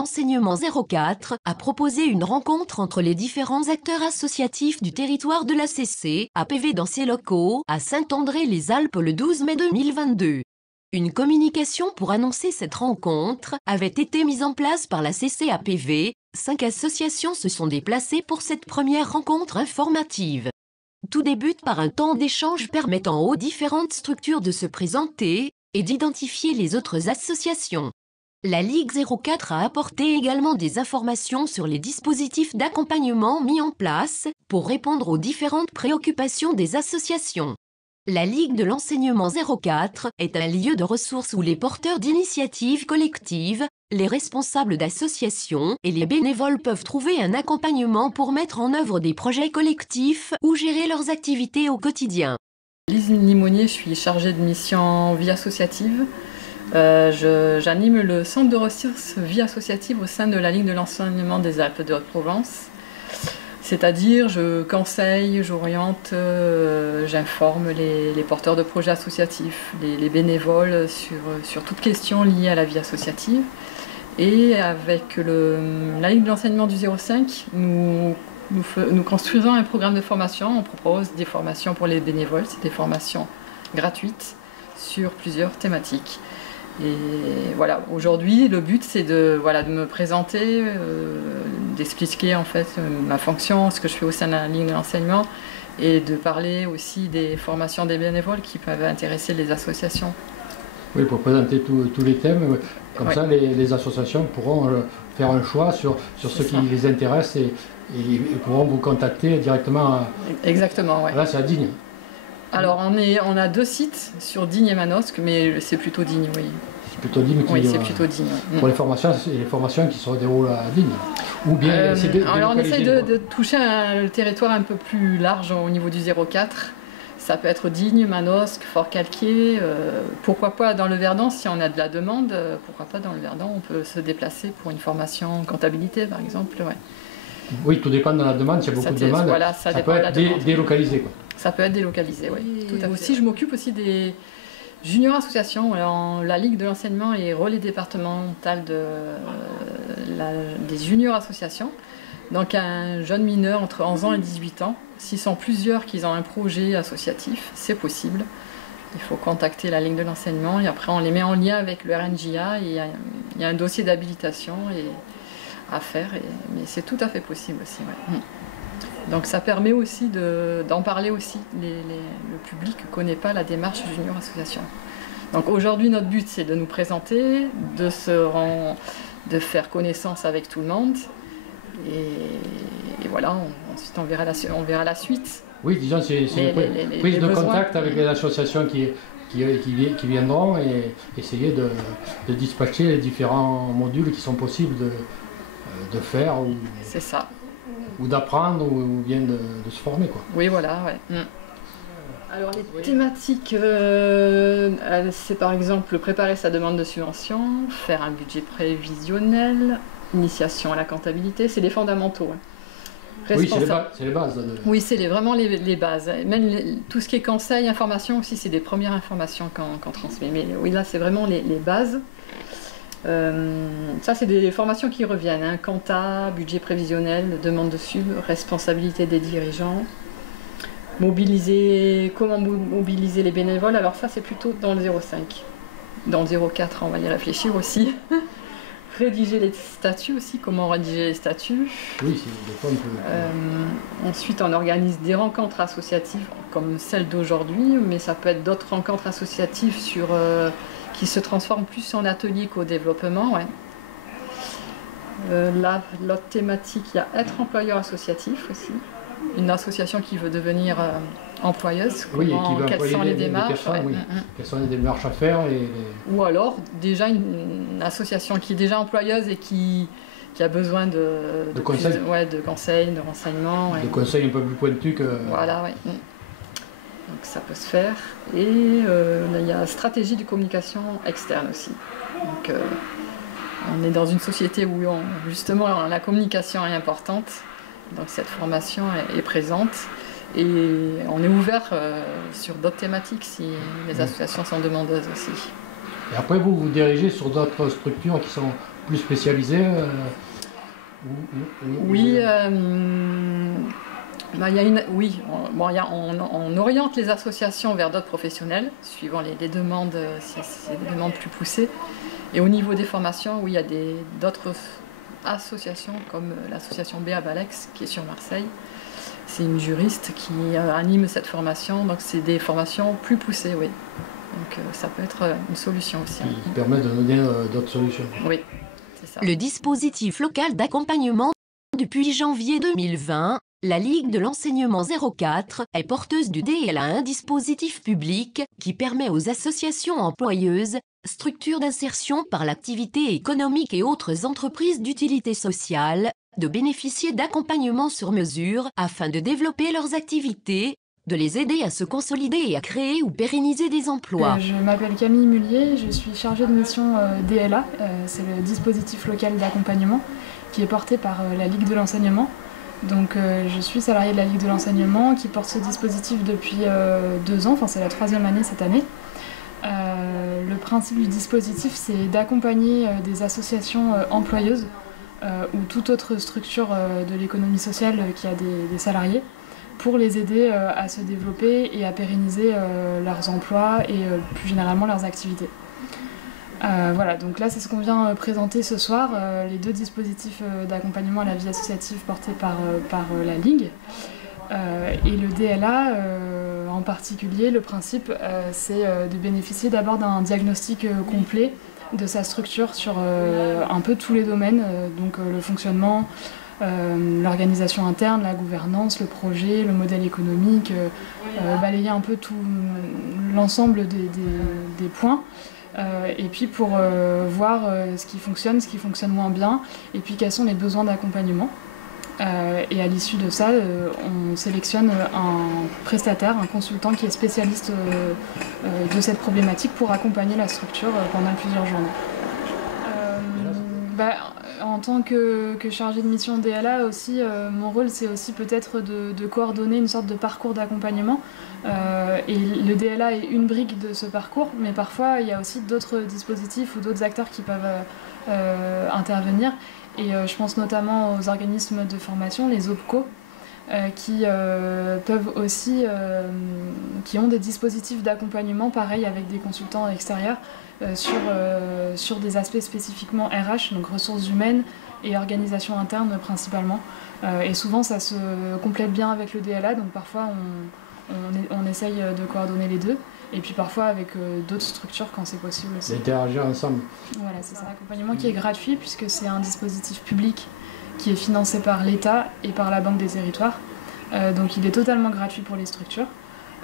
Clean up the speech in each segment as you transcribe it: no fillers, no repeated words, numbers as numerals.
l'enseignement 04 a proposé une rencontre entre les différents acteurs associatifs du territoire de l'ACC, APV dans ses locaux, à Saint-André-les-Alpes le 12 mai 2022. Une communication pour annoncer cette rencontre avait été mise en place par la CCAPV. 5 associations se sont déplacées pour cette première rencontre informative. Tout débute par un temps d'échange permettant aux différentes structures de se présenter et d'identifier les autres associations. La Ligue 04 a apporté également des informations sur les dispositifs d'accompagnement mis en place pour répondre aux différentes préoccupations des associations. La Ligue de l'enseignement 04 est un lieu de ressources où les porteurs d'initiatives collectives, les responsables d'associations et les bénévoles peuvent trouver un accompagnement pour mettre en œuvre des projets collectifs ou gérer leurs activités au quotidien. Lise Limonier, je suis chargée de mission vie associative. J'anime le centre de ressources vie associative au sein de la Ligue de l'enseignement des Alpes de Haute-Provence. C'est-à-dire, je conseille, j'oriente, j'informe les porteurs de projets associatifs, les bénévoles sur toutes questions liées à la vie associative. Et avec la Ligue de l'enseignement du 05, nous construisons un programme de formation. On propose des formations pour les bénévoles, c'est des formations gratuites sur plusieurs thématiques. Et voilà, aujourd'hui, le but, c'est de me présenter, d'expliquer en fait ma fonction, ce que je fais au sein de la Ligue de l'enseignement, et de parler aussi des formations des bénévoles qui peuvent intéresser les associations. Oui, pour présenter tous les thèmes, comme ça les associations pourront faire un choix sur ce qui les intéresse et pourront vous contacter directement. Exactement, oui. Là, c'est à Digne. Alors, on a 2 sites sur Digne et Manosque, mais c'est plutôt Digne, oui. C'est plutôt Digne qui... Oui, c'est plutôt Digne. Pour les formations qui se déroulent à Digne. Ou bien alors, on essaye de toucher le territoire un peu plus large au niveau du 04. Ça peut être Digne, Manosque, Fort-Calquier. Pourquoi pas dans le Verdon, si on a de la demande, pourquoi pas dans le Verdon, on peut se déplacer pour une formation en comptabilité, par exemple. Ouais. Oui, tout dépend de la demande. S'il y a beaucoup de demandes, voilà, ça peut être délocalisé, quoi. Ça peut être délocalisé, oui. Tout à fait. Aussi, je m'occupe aussi des juniors associations. Alors, la Ligue de l'enseignement est relais départemental des juniors associations. Donc, un jeune mineur entre 11 ans et 18 ans, s'ils sont plusieurs qui ont un projet associatif, c'est possible. Il faut contacter la Ligue de l'enseignement et après, on les met en lien avec le RNJA. Et il y a un dossier d'habilitation à faire, mais c'est tout à fait possible aussi. Ouais. Donc ça permet aussi d'en parler aussi. Le public ne connaît pas la démarche junior association. Donc aujourd'hui notre but c'est de nous présenter, de faire connaissance avec tout le monde et voilà, ensuite on verra la suite. Oui, disons c'est une prise de contact avec les associations qui viendront et essayer de dispatcher les différents modules qui sont possibles de faire. C'est ça. Ou d'apprendre ou bien de se former, quoi. Oui, voilà, ouais. Alors les thématiques, c'est par exemple préparer sa demande de subvention, faire un budget prévisionnel, initiation à la comptabilité, c'est les fondamentaux. Hein. Oui, c'est les bases. Oui, c'est vraiment les bases. Même tout ce qui est conseil, information aussi, c'est des premières informations qu'on transmet. Mais oui, là, c'est vraiment les bases. Ça c'est des formations qui reviennent, hein. Compta, budget prévisionnel, demande de sub, responsabilité des dirigeants, comment mobiliser les bénévoles, alors ça c'est plutôt dans le 05. Dans le 04 on va y réfléchir aussi. Rédiger les statuts aussi, comment rédiger les statuts. Oui, c'est des fois un peu... Ensuite on organise des rencontres associatives comme celle d'aujourd'hui, mais ça peut être d'autres rencontres associatives qui se transforment plus en atelier qu'au développement. Ouais. L'autre thématique, il y a être employeur associatif aussi. Une association qui veut devenir employeuse. Quelles sont les démarches Quelles sont les démarches à faire Ou alors, déjà une association qui est déjà employeuse et qui a besoin de conseils, de renseignements. Ouais. De conseils un peu plus pointus que... Voilà, oui. Donc ça peut se faire. Et il y a stratégie de communication externe aussi. Donc on est dans une société où justement la communication est importante. Donc cette formation est présente. Et on est ouvert sur d'autres thématiques si les associations sont demandeuses aussi. Et après vous dirigez sur d'autres structures qui sont plus spécialisés Oui, on oriente les associations vers d'autres professionnels, suivant les demandes, si c'est des demandes plus poussées. Et au niveau des formations, oui, il y a d'autres associations, comme l'association Béa Balex, qui est sur Marseille. C'est une juriste qui anime cette formation, donc c'est des formations plus poussées, oui. Donc ça peut être une solution aussi. Qui permet de donner d'autres solutions. Oui, c'est ça. Le dispositif local d'accompagnement depuis janvier 2020, la Ligue de l'enseignement 04 est porteuse du DLA, un dispositif public qui permet aux associations employeuses, structures d'insertion par l'activité économique et autres entreprises d'utilité sociale de bénéficier d'accompagnement sur mesure afin de développer leurs activités, de les aider à se consolider et à créer ou pérenniser des emplois. Je m'appelle Camille Mullier, je suis chargée de mission DLA, c'est le dispositif local d'accompagnement qui est porté par la Ligue de l'enseignement. Donc je suis salariée de la Ligue de l'enseignement qui porte ce dispositif depuis 2 ans, enfin c'est la 3e année cette année. Le principe du dispositif, c'est d'accompagner des associations employeuses ou toute autre structure de l'économie sociale qui a des salariés pour les aider à se développer et à pérenniser leurs emplois et plus généralement leurs activités. Voilà, donc là c'est ce qu'on vient présenter ce soir, les 2 dispositifs d'accompagnement à la vie associative portés par la Ligue. Et le DLA en particulier, le principe c'est de bénéficier d'abord d'un diagnostic complet de sa structure sur un peu tous les domaines, donc le fonctionnement, l'organisation interne, la gouvernance, le projet, le modèle économique, balayer un peu tout l'ensemble des points. Et puis pour voir ce qui fonctionne moins bien, et puis quels sont les besoins d'accompagnement. Et à l'issue de ça, on sélectionne un prestataire, un consultant qui est spécialiste de cette problématique pour accompagner la structure pendant plusieurs journées. En tant que chargée de mission DLA aussi, mon rôle c'est aussi peut-être de coordonner une sorte de parcours d'accompagnement. Et le DLA est une brique de ce parcours, mais parfois il y a aussi d'autres dispositifs ou d'autres acteurs qui peuvent intervenir. Et je pense notamment aux organismes de formation, les OPCO, qui peuvent aussi, qui ont des dispositifs d'accompagnement, pareil avec des consultants extérieurs, sur des aspects spécifiquement RH, donc ressources humaines et organisation interne principalement. Et souvent ça se complète bien avec le DLA, donc parfois on essaye de coordonner les deux. Et puis parfois avec d'autres structures quand c'est possible aussi. D'interagir ensemble. Voilà, c'est ça. Un accompagnement qui est gratuit puisque c'est un dispositif public qui est financé par l'État et par la Banque des Territoires. Donc il est totalement gratuit pour les structures.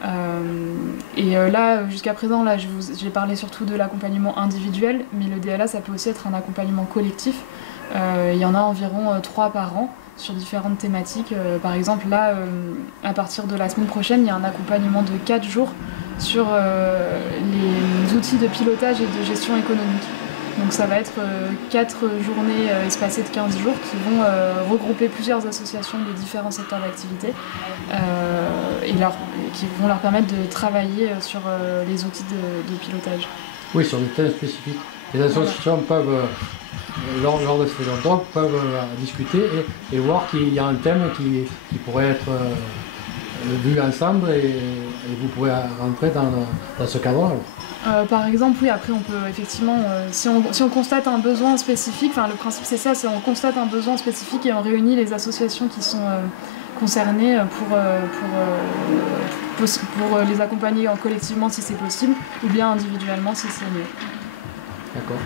Là, jusqu'à présent, là, j'ai parlé surtout de l'accompagnement individuel, mais le DLA, ça peut aussi être un accompagnement collectif. Il y en a environ 3 par an sur différentes thématiques. Par exemple, là, à partir de la semaine prochaine, il y a un accompagnement de 4 jours sur les outils de pilotage et de gestion économique. Donc ça va être 4 journées espacées de 15 jours qui vont regrouper plusieurs associations de différents secteurs d'activité et qui vont leur permettre de travailler sur les outils de pilotage. Oui, sur des thèmes spécifiques. Les associations peuvent, lors de ces événements, peuvent discuter et voir qu'il y a un thème qui pourrait être vu ensemble et vous pouvez rentrer dans ce cadre-là. Par exemple, oui, après on peut effectivement, si on constate un besoin spécifique, enfin le principe c'est ça, c'est on constate un besoin spécifique et on réunit les associations qui sont concernées pour les accompagner collectivement si c'est possible, ou bien individuellement si c'est mieux. D'accord.